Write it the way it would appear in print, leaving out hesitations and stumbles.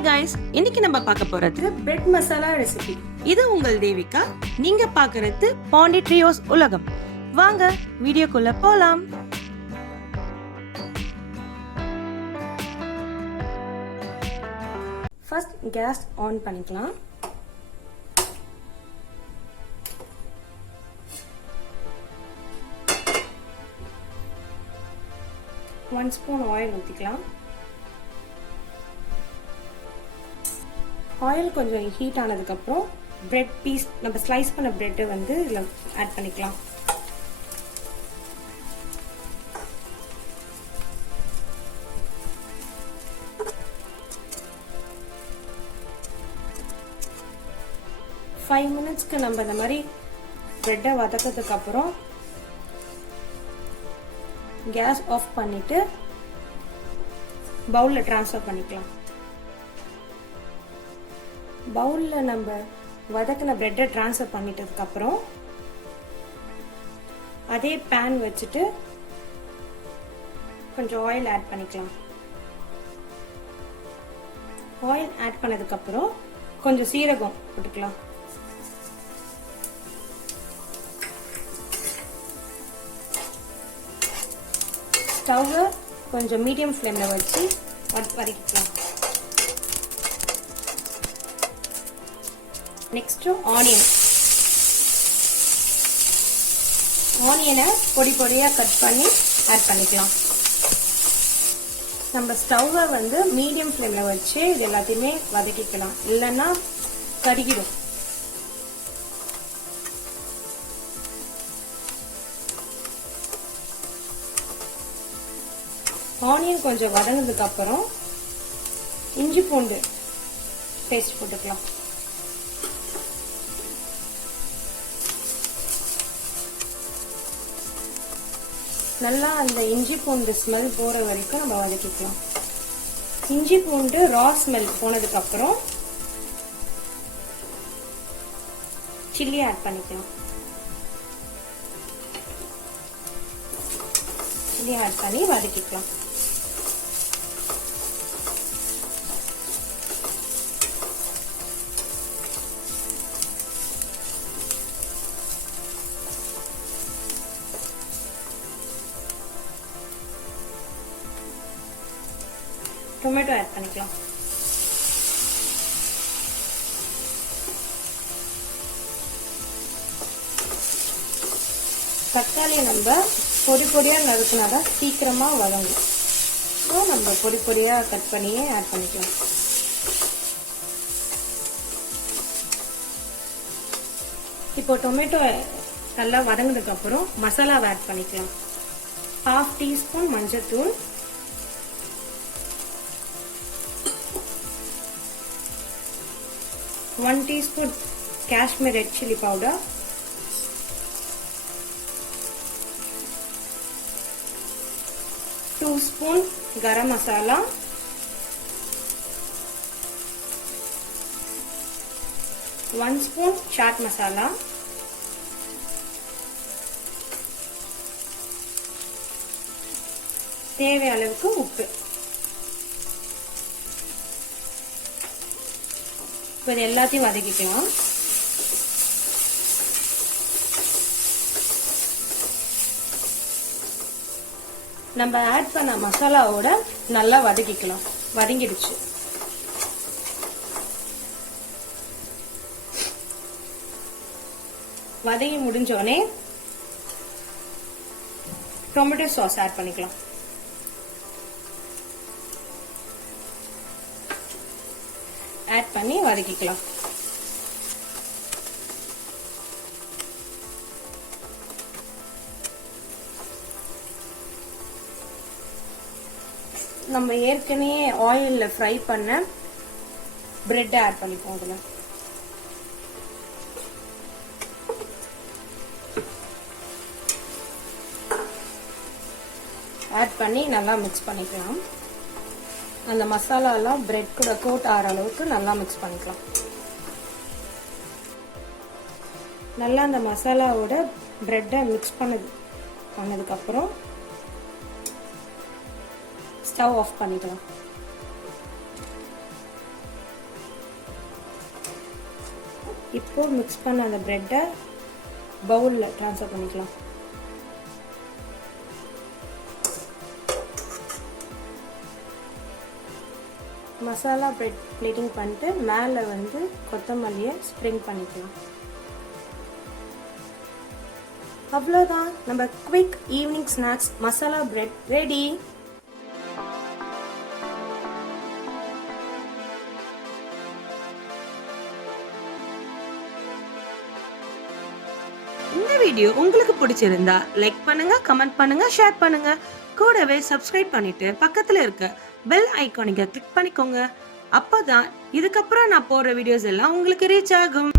Hi guys, இன்னைக்கு நம்ம பார்க்க போறது பிரெட் மசாலா ரெசிபி. இது உங்கள் தேவிகா. நீங்க பார்க்கறது பாண்டி ட்ரியோஸ் உலகம். வாங்க வீடியோக்குள்ள போலாம். ஃபர்ஸ்ட் கேஸ் ஆன் பண்ணிக்கலாம். ஒன் ஸ்பூன் ஆயில் ஊற்றிக்கலாம். ஆயில் கொஞ்சம் ஹீட் ஆனதுக்கப்புறம் பிரெட் பீஸ், நம்ம ஸ்லைஸ் பண்ண பிரெட்டை வந்து இதில் ஆட் பண்ணிக்கலாம். ஃபைவ் மினிட்ஸ்க்கு நம்ம இந்த மாதிரி பிரெட்டை வதக்கிறதுக்கு அப்புறம் கேஸ் ஆஃப் பண்ணிட்டு பவுலில் ட்ரான்ஸ்ஃபர் பண்ணிக்கலாம். பவுலில் நம்ம வதக்கின பிரெட்டை ட்ரான்ஸ்ஃபர் பண்ணிட்டதுக்கப்புறம் அதே பேன் வச்சுட்டு கொஞ்சம் ஆயில் ஆட் பண்ணிக்கலாம். ஆயில் ஆட் பண்ணதுக்கப்புறம் கொஞ்சம் சீரகம் போட்டுக்கலாம். ஸ்டவ்வை கொஞ்சம் மீடியம் ஃப்ளேமில் வச்சு வதக்கிக்கலாம். நெக்ஸ்ட்டு ஆனியனை பொடி பொடியாக கட் பண்ணி ஆட் பண்ணிக்கலாம். நம்ம ஸ்டவ்வை வந்து மீடியம் ஃப்ளேமில் வச்சு இது எல்லாத்தையுமே வதக்கிக்கலாம், இல்லைன்னா கருகிடும். ஆனியன் கொஞ்சம் வதங்கினதுக்கு அப்புறம் இஞ்சி பூண்டு பேஸ்ட் போட்டுக்கலாம். நல்லா அந்த இஞ்சி பூண்டு ஸ்மெல் போகிற வரைக்கும் நம்ம வதக்கிக்கலாம். இஞ்சி பூண்டு ரா ஸ்மெல் போனதுக்கு அப்புறம் சில்லி ஆட் பண்ணிக்கலாம். சில்லி ஆட் பண்ணி வதக்கிக்கலாம். டொமேட்டோ ஆட் பண்ணிக்கலாம். தக்காளியை நம்ம பொடி பொடியாக நறுக்கினாதான் சீக்கிரமாக வதங்கும். ஸோ நம்ம பொடி பொடியாக கட் பண்ணியே ஆட் பண்ணிக்கலாம். இப்போ டொமேட்டோ நல்லா வதங்கினதுக்கு அப்புறம் மசாலாவை ஆட் பண்ணிக்கலாம். 1/2 டீஸ்பூன் மஞ்சள்தூள், 1 teaspoon Kashmir red chili powder, 2 spoon garam masala, 1 spoon chaat masala, தேவையான அளவுக்கு உப்பு. இது எல்லாத்தையும் வதக்கிக்கலாம். நம்ம ஆட் பண்ண மசாலாவோட நல்லா வதக்கிக்கலாம். வதங்கிடுச்சு. வதங்கி முடிஞ்சோடனே டொமேட்டோ சாஸ் ஆட் பண்ணிக்கலாம். ஆட் பண்ணி வதக்கிக்கலாம். நம்ம ஏற்கனவே ஆயில்ல ஃப்ரை பண்ண பிரெட் ஆட் பண்ணிப்போம். அதுல ஆட் பண்ணி நல்லா மிக்ஸ் பண்ணிக்கலாம். அந்த மசாலா எல்லாம் பிரெட் கூட கோட் ஆகிற அளவுக்கு நல்லா மிக்ஸ் பண்ணிக்கலாம். நல்லா அந்த மசாலாவோட பிரெட்டை மிக்ஸ் பண்ணதுக்கப்புறம் ஸ்டவ் ஆஃப் பண்ணிக்கலாம். இப்போ மிக்ஸ் பண்ண அந்த பிரெட்டை பவுலில் ட்ரான்ஸ்ஃபர் பண்ணிக்கலாம். மசாலா பிரெட் பிளேட்டிங் பண்ணிட்டு மேலே வந்து கொத்தமல்லியை ஸ்ப்ரிங் பண்ணிக்கலாம். அவ்வளோதான், நம்ம quick evening snacks masala bread ready. இந்த வீடியோ உங்களுக்கு பிடிச்சிருந்தா லைக் பண்ணுங்க, கமெண்ட் பண்ணுங்க, ஷேர் பண்ணுங்க. கூடவே சப்ஸ்கிரைப் பண்ணிட்டு பக்கத்துல இருக்க பெல் ஐகானிக்க கிளிக் பண்ணிக்கோங்க. அப்பதான் இதுக்கப்புறம் நான் போடுற வீடியோஸ் எல்லாம் உங்களுக்கு ரீச் ஆகும்.